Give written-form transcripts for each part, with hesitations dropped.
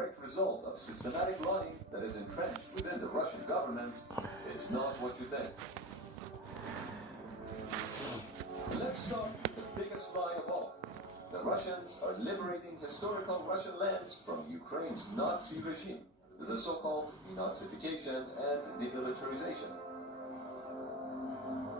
direct result of systematic lying that is entrenched within the Russian government is not what you think. Let's start with the biggest lie of all. The Russians are liberating historical Russian lands from Ukraine's Nazi regime, the so-called denazification and demilitarization.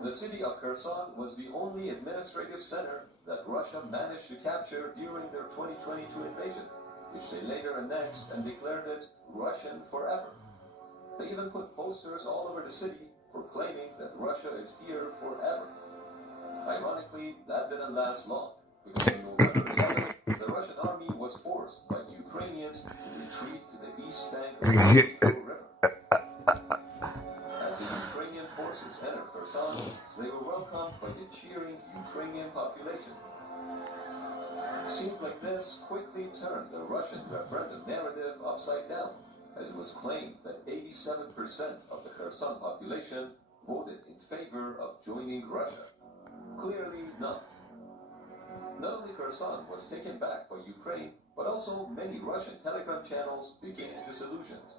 The city of Kherson was the only administrative center that Russia managed to capture during their 2022 invasion, which they later annexed and declared it Russian forever. They even put posters all over the city proclaiming that Russia is here forever. Ironically, that didn't last long, because in November 11th, the Russian army was forced by the Ukrainians to retreat to the east bank of the Dnipro River. As the Ukrainian forces entered Kherson, they were welcomed by the cheering Ukrainian population. Scenes like this quickly turned the Russian referendum narrative upside down, as it was claimed that 87% of the Kherson population voted in favor of joining Russia. Clearly not. Not only Kherson was taken back by Ukraine, but also many Russian telegram channels became disillusioned.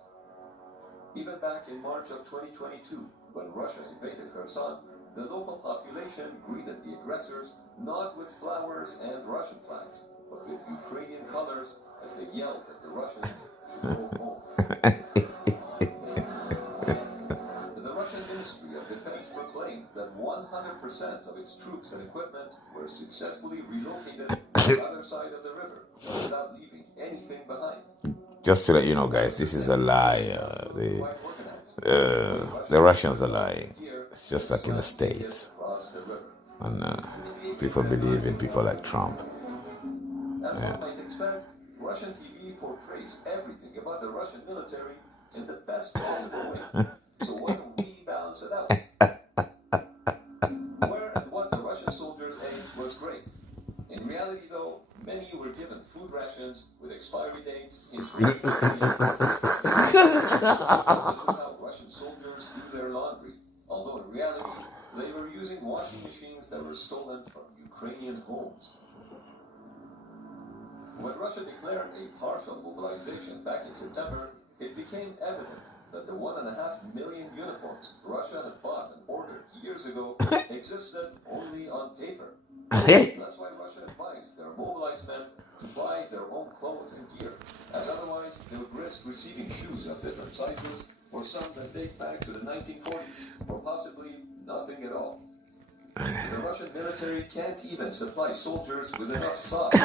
Even back in March of 2022, when Russia invaded Kherson, the local population greeted the aggressors not with flowers and Russian flags, but with Ukrainian colors as they yelled at the Russians to go home. The Russian Ministry of Defense proclaimed that 100% of its troops and equipment were successfully relocated to the other side of the river without leaving anything behind. Just to let you know, guys, this is a lie. The Russians are lying. It's just like in the States. And people believe in people like Trump. As one might expect, Russian TV portrays everything about the Russian military in the best possible way. So why don't we balance it out? Where and what the Russian soldiers ate was great. In reality, though, many were given food rations with expiry dates in This is how Russian soldiers do their laundry, although in reality, they were using washing machines that were stolen from Ukrainian homes. When Russia declared a partial mobilization back in September, it became evident that the 1.5 million uniforms Russia had bought and ordered years ago existed only on paper. That's why Russia advised their mobilized men to buy their own clothes and gear, as otherwise they would risk receiving shoes of different sizes, or some that date back to the 1940s, or possibly nothing at all. The Russian military can't even supply soldiers with enough socks.